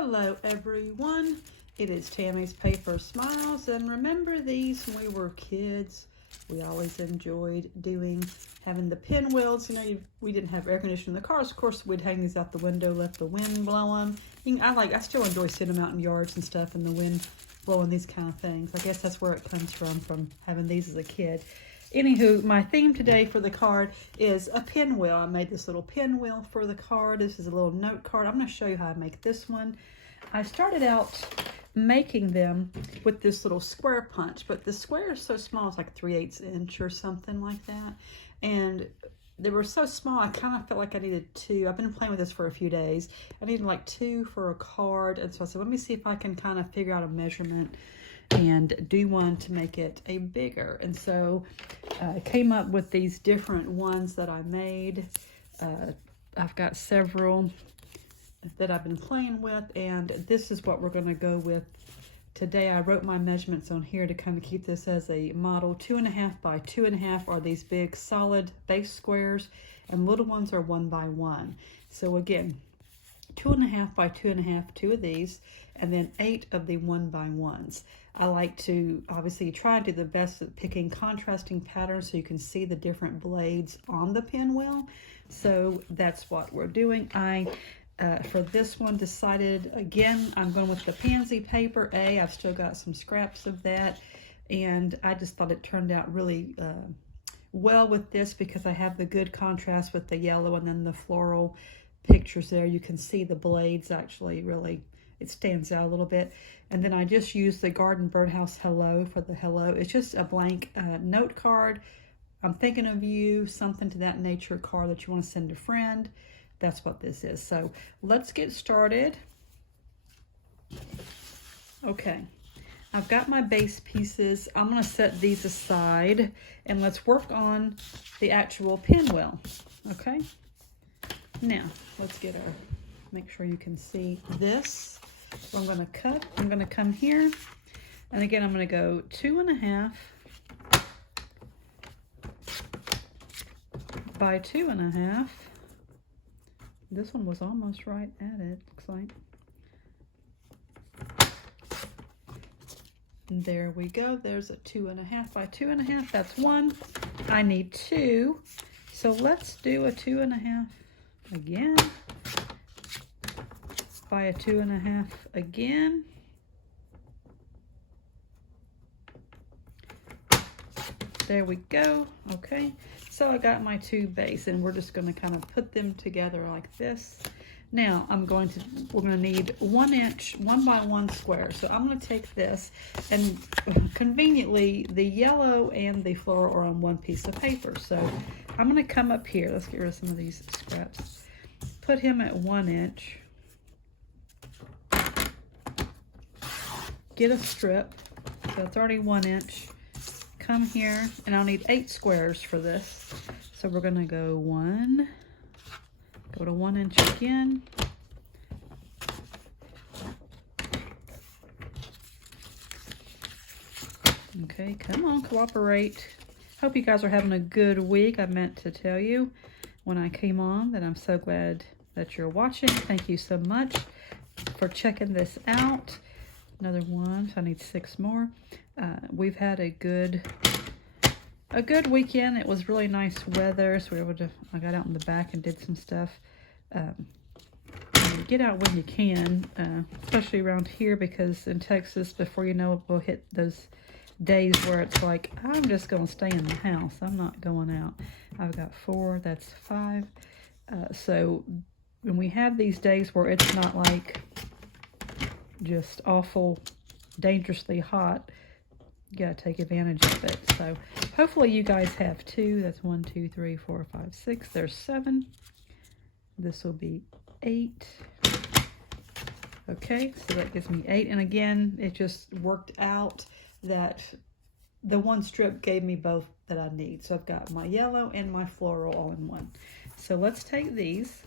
Hello everyone, it is Tammy's Paper Smiles, and remember these when we were kids? We always enjoyed having the pinwheels. You know, we didn't have air conditioning in the cars. Of course, we'd hang these out the window, let the wind blow them. I still enjoy sitting them out in yards and stuff and the wind blowing these kind of things. I guess that's where it comes from having these as a kid. Anywho, my theme today for the card is a pinwheel. I made this little pinwheel for the card. This is a little note card. I'm going to show you how I make this one. I started out making them with this little square punch, but the square is so small, it's like 3/8 inch or something like that. And they were so small, I kind of felt like I needed two. I've been playing with this for a few days. I needed like two for a card. And so I said, let me see if I can kind of figure out a measurement and do one to make it a bigger. And so I came up with these different ones that I made. I've got several that I've been playing with, and this is what we're going to go with today. I wrote my measurements on here to kind of keep this as a model. 2.5 by 2.5 are these big solid base squares, and little ones are 1 by 1. So again, 2.5 by 2.5, 2 of these, and then 8 of the 1 by 1s. I like to obviously try to do the best at picking contrasting patterns so you can see the different blades on the pinwheel. So that's what we're doing. For this one, decided, again, I'm going with the pansy paper A. I've still got some scraps of that, and I just thought it turned out really well with this because I have the good contrast with the yellow and then the floral pictures there. You can see the blades actually really, it stands out a little bit. And then I just used the Garden Birdhouse Hello for the hello. It's just a blank note card. I'm thinking of you, something to that nature card that you want to send a friend. That's what this is. So let's get started. Okay, I've got my base pieces. I'm going to set these aside and let's work on the actual pinwheel. Okay, now let's get make sure you can see this. So I'm going to cut. I'm going to come here, and again I'm going to go 2.5 by 2.5. This one was almost right at it, looks like. And there we go. There's a 2.5 by 2.5. That's one. I need two. So let's do a 2.5 again. By a 2.5 again. There we go. Okay. So I got my two base, and we're just going to kind of put them together like this. Now we're going to need 1 inch 1 by 1 square. So I'm going to take this, and conveniently the yellow and the floral are on one piece of paper. So I'm going to come up here. Let's get rid of some of these scraps. Put him at 1 inch. Get a strip. So it's already 1 inch. Come here, and I'll need 8 squares for this. So we're gonna go to 1 inch again. Okay, come on, cooperate. Hope you guys are having a good week. I meant to tell you when I came on that I'm so glad that you're watching. Thank you so much for checking this out. Another one, so I need 6 more. We've had a good weekend. It was really nice weather, so we were able to, I got out in the back and did some stuff. Get out when you can, especially around here, because in Texas, before you know it, we'll hit those days where it's like, I'm just going to stay in the house. I'm not going out. I've got 4, that's 5. So when we have these days where it's not like just awful, dangerously hot, you gotta take advantage of it. So hopefully you guys have 2. That's 1, 2, 3, 4, 5, 6. There's 7. This will be 8. Okay, so that gives me 8. And again, it just worked out that the one strip gave me both that I need. So I've got my yellow and my floral all in one. So let's take these.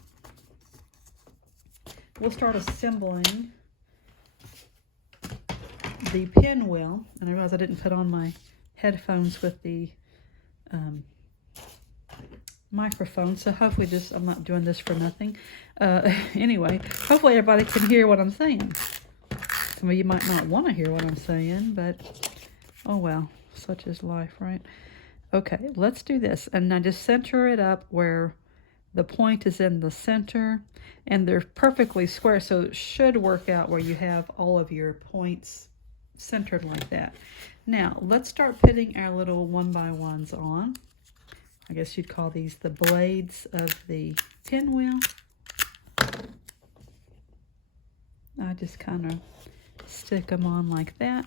We'll start assembling the pinwheel, and I realized I didn't put on my headphones with the microphone, so hopefully this, I'm not doing this for nothing. Anyway, hopefully everybody can hear what I'm saying. Some of you might not want to hear what I'm saying, but oh well, such is life, right? Okay, let's do this. And now just center it up where the point is in the center, and they're perfectly square, so it should work out where you have all of your points centered like that. Now, let's start putting our little 1x1s on. I guess you'd call these the blades of the pinwheel. I just kind of stick them on like that.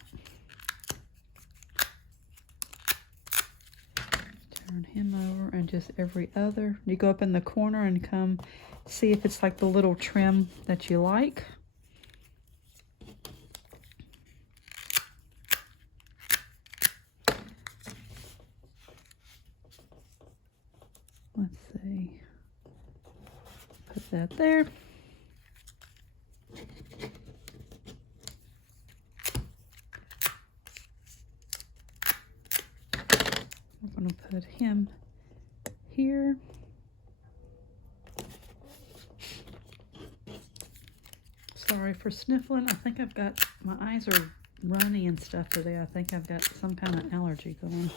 Turn him over, and just every other. You go up in the corner and come see if it's like the little trim that you like. Let's see. Put that there. I'm going to put him here. Sorry for sniffling. I think I've got, my eyes are runny and stuff today. I think I've got some kind of allergy going,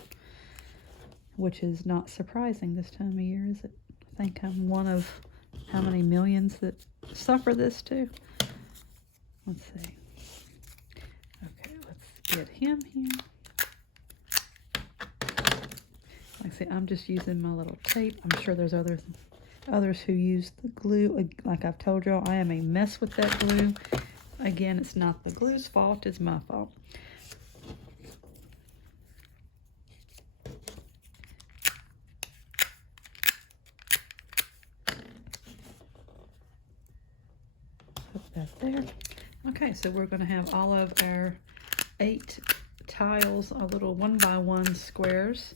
which is not surprising this time of year, is it? I think I'm one of how many millions that suffer this too. Let's see. Okay, let's get him here. Like I say, I'm just using my little tape. I'm sure there's others who use the glue. Like I've told y'all, I am a mess with that glue. Again, it's not the glue's fault, it's my fault. Put that there. Okay, so we're going to have all of our 8 tiles, our little 1x1 squares,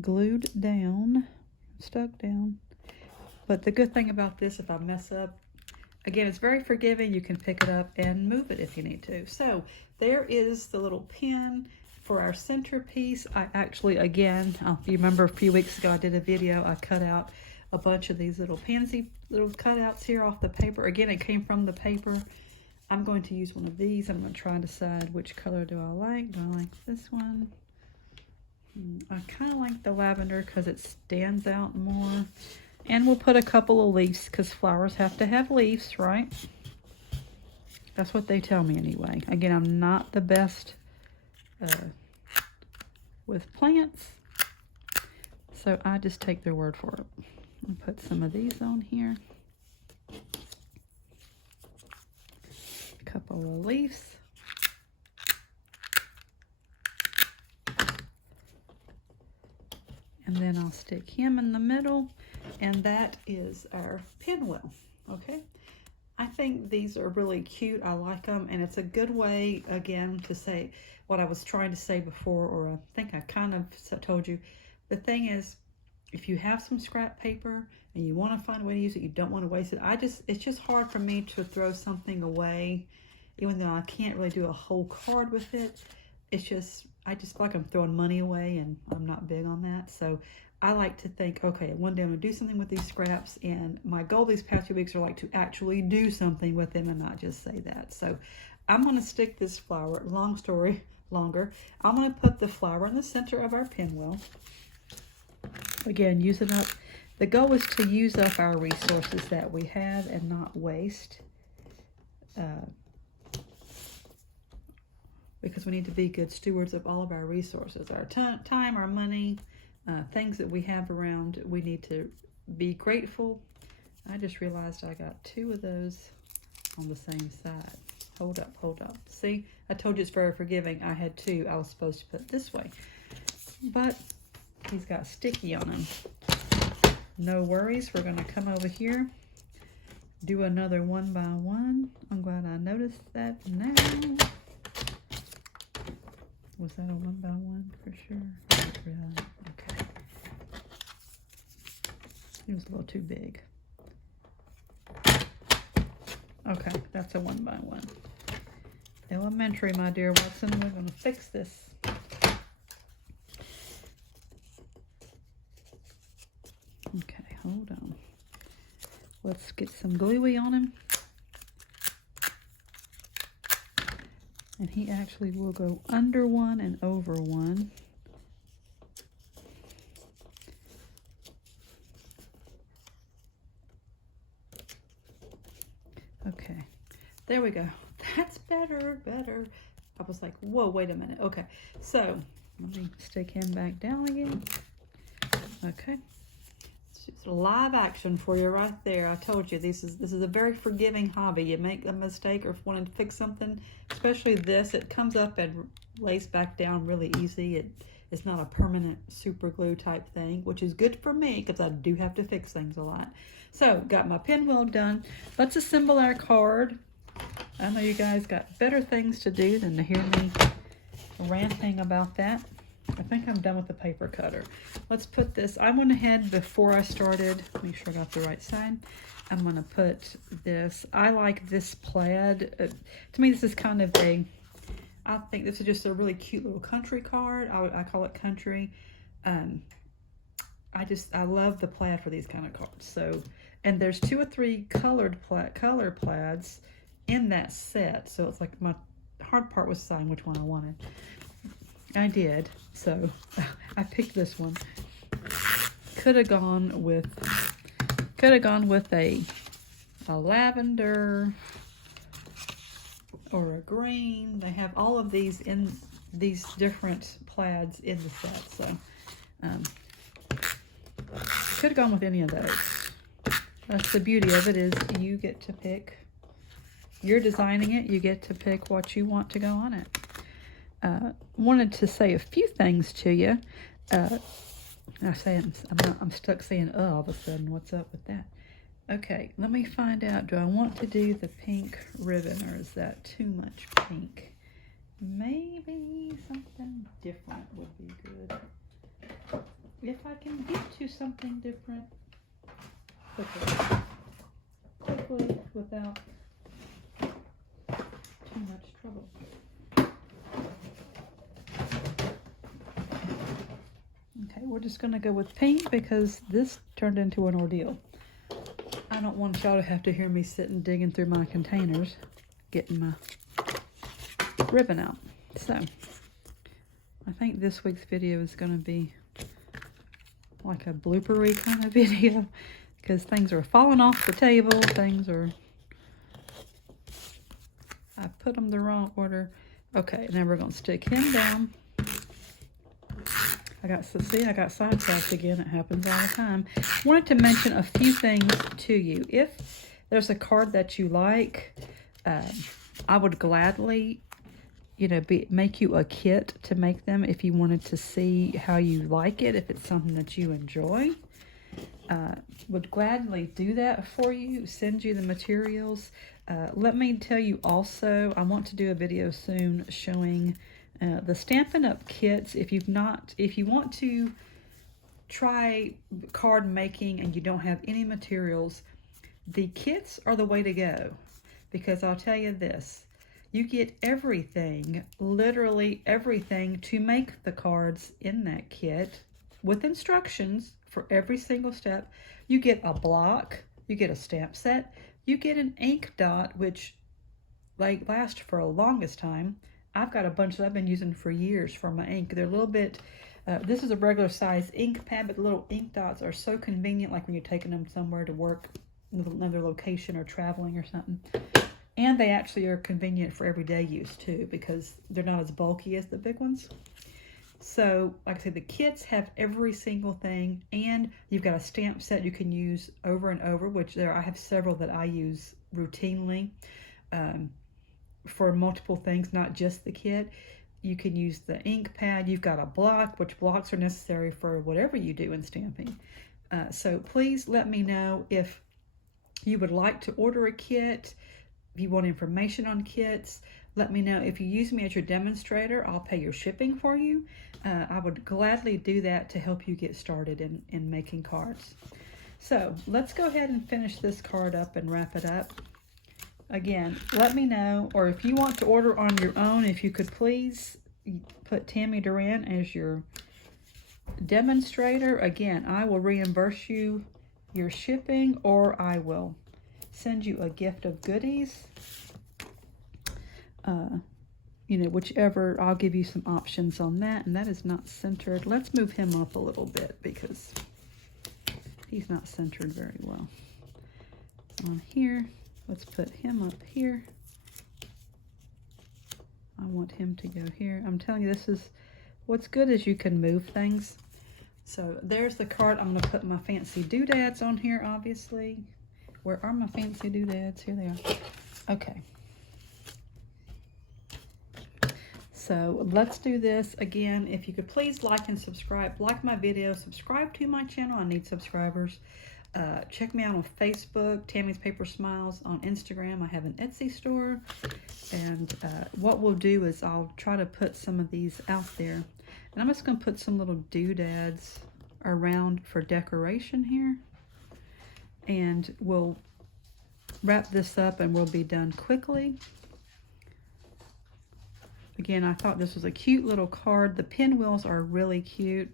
glued down, stuck down. But the good thing about this, if I mess up, again, it's very forgiving. You can pick it up and move it if you need to. So there is the little pin for our centerpiece. I actually, again, if you remember a few weeks ago, I did a video. I cut out a bunch of these little pansy little cutouts here off the paper. Again, it came from the paper. I'm going to use one of these. I'm going to try and decide which color do I like. Do I like this one? I kind of like the lavender because it stands out more. And we'll put a couple of leaves because flowers have to have leaves, right? That's what they tell me anyway. Again, I'm not the best with plants, so I just take their word for it. I'll put some of these on here. A couple of leaves. And then I'll stick him in the middle, and that is our pinwheel, okay? I think these are really cute. I like them, and it's a good way, again, to say what I was trying to say before, or I think I kind of told you. The thing is, if you have some scrap paper and you want to find a way to use it, you don't want to waste it. It's just hard for me to throw something away, even though I can't really do a whole card with it. It's just, I just feel like I'm throwing money away, and I'm not big on that. So I like to think, okay, one day I'm going to do something with these scraps, and my goal these past few weeks are like to actually do something with them and not just say that. So I'm going to stick this flower, long story longer, I'm going to put the flower in the center of our pinwheel. Again, using up, the goal is to use up our resources that we have and not waste. Because we need to be good stewards of all of our resources, our time, our money, things that we have around. We need to be grateful. I just realized I got 2 of those on the same side. Hold up, hold up. See, I told you it's very forgiving. I had 2 I was supposed to put this way, but he's got sticky on him. No worries. We're going to come over here, do another 1x1. I'm glad I noticed that now. Was that a 1x1 for sure? Okay. It was a little too big. Okay, that's a 1x1. Elementary, my dear Watson. We're going to fix this. let's get some gluey on him. And he actually will go under one and over one. Okay, there we go. That's better. I was like, whoa, wait a minute. Okay, so let me stick him back down again. Okay, it's just a live action for you right there. I told you this is a very forgiving hobby. You make a mistake or wanting to fix something, especially this, it comes up and lays back down really easy. It's not a permanent super glue type thing, which is good for me because I do have to fix things a lot. So, got my pinwheel done. Let's assemble our card. I know you guys got better things to do than to hear me ranting about that. I think I'm done with the paper cutter. Let's put this, I went ahead before I started, make sure I got the right side. I'm gonna put this, I like this plaid. To me, this is kind of I think this is just a really cute little country card. I call it country. I love the plaid for these kind of cards. So, and there's 2 or 3 color plaids in that set. So it's like my hard part was deciding which one I wanted. I did. So I picked this one. Could have gone with a lavender or a green. They have all of these in these different plaids in the set. So could have gone with any of those. That's the beauty of it, is you get to pick. You're designing it. You get to pick what you want to go on it. Wanted to say a few things to you. I'm stuck saying all of a sudden. What's up with that? Okay, let me find out. Do I want to do the pink ribbon, or is that too much pink? Maybe something different would be good. If I can get to something different quickly without too much trouble. Okay, we're just going to go with pink because this turned into an ordeal. I don't want y'all to have to hear me sitting digging through my containers, getting my ribbon out. So, I think this week's video is going to be like a bloopery kind of video because things are falling off the table. I put them the wrong order. Okay, now we're going to stick him down. I got sidetracked again. It happens all the time. Wanted to mention a few things to you. If there's a card that you like, I would gladly, make you a kit to make them if you wanted to see how you like it, if it's something that you enjoy. Would gladly do that for you, send you the materials. Let me tell you also, I want to do a video soon showing the Stampin' Up kits. If you want to try card making and you don't have any materials, the kits are the way to go, because I'll tell you this, you get everything, literally everything to make the cards in that kit with instructions for every single step. You get a block, you get a stamp set, you get an ink dot, which lasts for the longest time. I've got a bunch that I've been using for years for my ink. They're a little bit, this is a regular size ink pad, but the little ink dots are so convenient, like when you're taking them somewhere to work, another location or traveling or something. And they actually are convenient for everyday use too, because they're not as bulky as the big ones. So, like I said, the kits have every single thing, and you've got a stamp set you can use over and over, which I have several that I use routinely. For multiple things, not just the kit. You can use the ink pad. You've got a block, which blocks are necessary for whatever you do in stamping. So please let me know if you would like to order a kit, if you want information on kits. Let me know. If you use me as your demonstrator, I'll pay your shipping for you. I would gladly do that to help you get started in making cards. So let's go ahead and finish this card up and wrap it up. Again, let me know, or if you want to order on your own, if you could please put Tammy Duran as your demonstrator. Again, I will reimburse you your shipping, or I will send you a gift of goodies. You know, whichever, I'll give you some options on that. And that is not centered. Let's move him up a little bit because he's not centered very well. On here, let's put him up here. I want him to go here. I'm telling you, this is, what's good is you can move things. So there's the card. I'm going to put my fancy doodads on here, obviously. Where are my fancy doodads? Here they are. Okay. So let's do this again. If you could please like and subscribe. Like my video. Subscribe to my channel. I need subscribers. Check me out on Facebook, Tammy's Paper Smiles. On Instagram, I have an Etsy store. And what we'll do is I'll try to put some of these out there. And I'm just going to put some little doodads around for decoration here. And we'll wrap this up and we'll be done quickly. Again, I thought this was a cute little card. The pinwheels are really cute.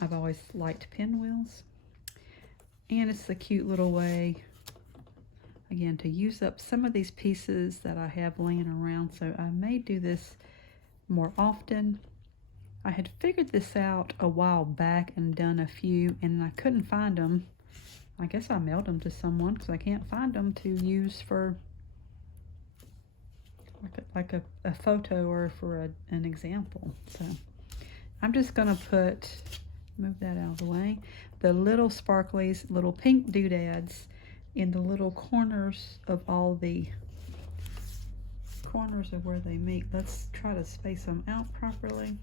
I've always liked pinwheels. And it's a cute little way, again, to use up some of these pieces that I have laying around. So I may do this more often. I had figured this out a while back and done a few, and I couldn't find them. I guess I mailed them to someone because I can't find them to use for like a photo or for an example. So I'm just going to move that out of the way, the little sparklies, little pink doodads in the little corners of all the corners of where they meet. Let's try to space them out properly.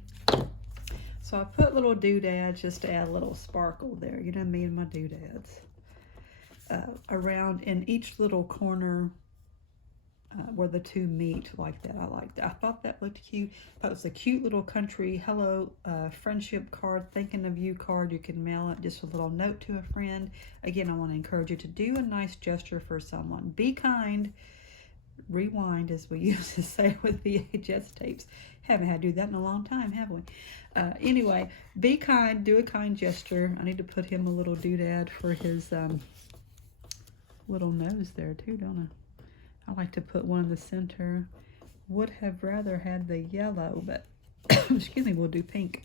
So I put little doodads just to add a little sparkle there. You know me and my doodads. Around in each little corner where the two meet, like that. I like that. I thought that looked cute. I thought it was a cute little country hello friendship card, thinking of you card. You can mail it, just a little note to a friend. Again, I want to encourage you to do a nice gesture for someone. Be kind. Rewind, as we used to say with VHS tapes. Haven't had to do that in a long time, have we? Anyway, be kind. Do a kind gesture. I need to put him a little doodad for his little nose there too, don't I? I like to put one in the center. Would have rather had the yellow, but excuse me, we'll do pink.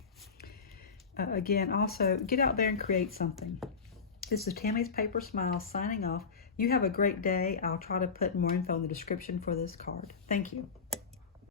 Again, also, get out there and create something. This is Tammy's Paper Smiles signing off. You have a great day. I'll try to put more info in the description for this card. Thank you.